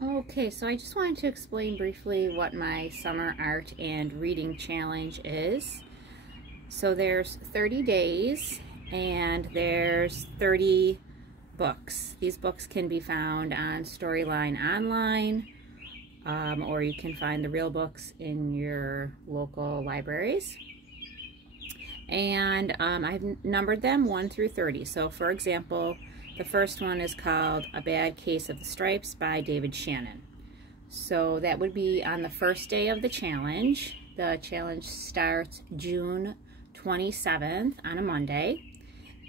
Okay, so I just wanted to explain briefly what my summer art and reading challenge is. So there's 30 days and there's 30 books. These books can be found on Storyline online, or you can find the real books in your local libraries. And I've numbered them 1 through 30. So for example, the first one is called A Bad Case of the Stripes by David Shannon. So that would be on the first day of the challenge. The challenge starts June 27th on a Monday.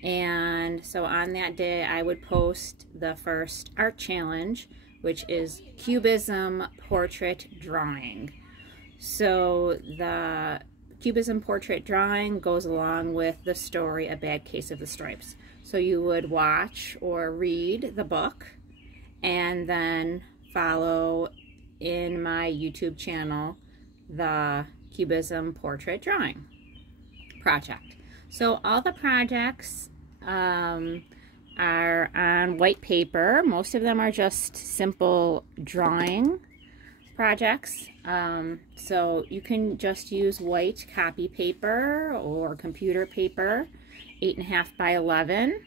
And so on that day, I would post the first art challenge, which is Cubism Portrait Drawing. So the Cubism portrait drawing goes along with the story A Bad Case of the Stripes. So you would watch or read the book and then follow in my YouTube channel the Cubism portrait drawing project. So all the projects are on white paper. Most of them are just simple drawing projects. So you can just use white copy paper or computer paper, 8.5 by 11.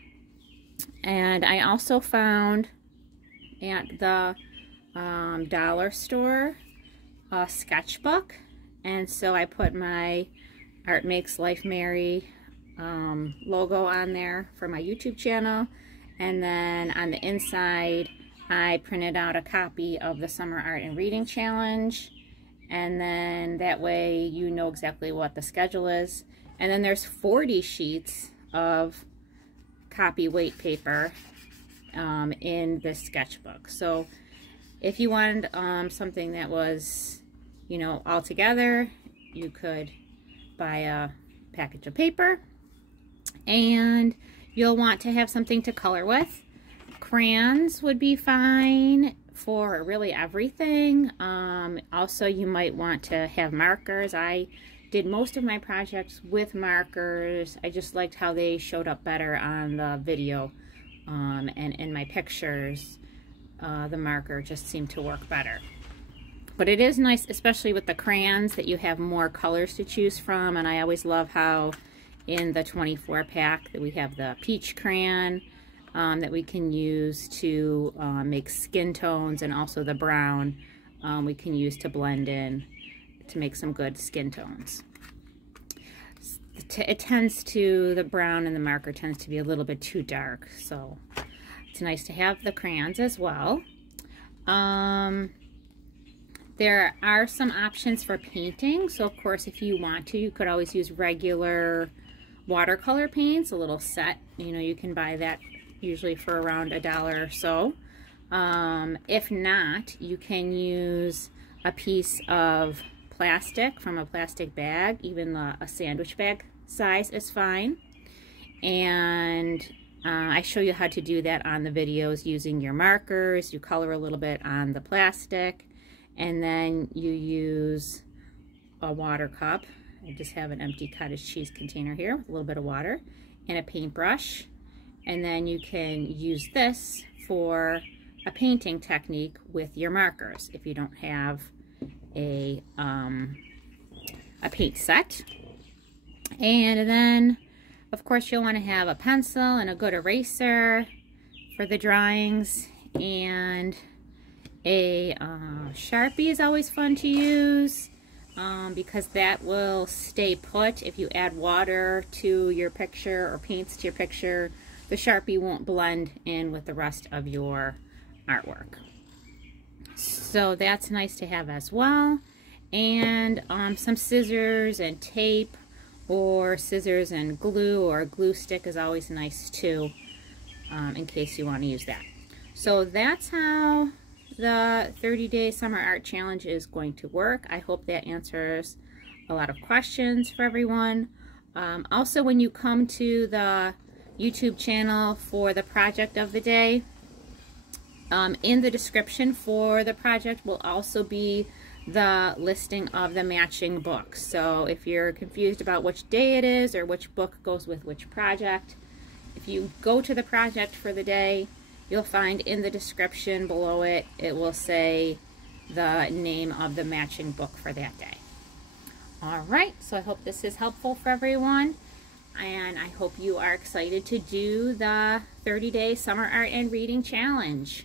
And I also found at the dollar store a sketchbook, and so I put my Art Makes Life Merry logo on there for my YouTube channel, and then on the inside I printed out a copy of the Summer Art and Reading Challenge, and then that way you know exactly what the schedule is. And then there's 40 sheets of copy weight paper in this sketchbook. So if you wanted something that was, you know, all together, you could buy a package of paper, and you'll want to have something to color with. Crayons would be fine for really everything. Also, you might want to have markers. I did most of my projects with markers. I just liked how they showed up better on the video, and in my pictures the marker just seemed to work better. But it is nice, especially with the crayons, that you have more colors to choose from. And I always love how in the 24 pack that we have the peach crayon that we can use to make skin tones, and also the brown we can use to blend in to make some good skin tones. The brown and the marker tends to be a little bit too dark, so it's nice to have the crayons as well. There are some options for painting. So of course, if you want to, you could always use regular watercolor paints, a little set. You know, you can buy that usually for around $1 or so. If not, you can use a piece of plastic from a plastic bag. Even a sandwich bag size is fine. And I show you how to do that on the videos using your markers. You color a little bit on the plastic, and then you use a water cup. I just have an empty cottage cheese container here with a little bit of water and a paintbrush. And then you can use this for a painting technique with your markers if you don't have a paint set. And then of course you'll want to have a pencil and a good eraser for the drawings, and a Sharpie is always fun to use because that will stay put. If you add water to your picture or paints to your picture, the Sharpie won't blend in with the rest of your artwork. So that's nice to have as well. And some scissors and tape, or scissors and glue, or a glue stick is always nice too, in case you want to use that. So that's how the 30-day summer art challenge is going to work. I hope that answers a lot of questions for everyone. Also, when you come to the YouTube channel for the project of the day, in the description for the project will also be the listing of the matching books. So if you're confused about which day it is or which book goes with which project, if you go to the project for the day, you'll find in the description below it, it will say the name of the matching book for that day. All right, so I hope this is helpful for everyone, and I hope you are excited to do the 30-day Summer Art and Reading Challenge.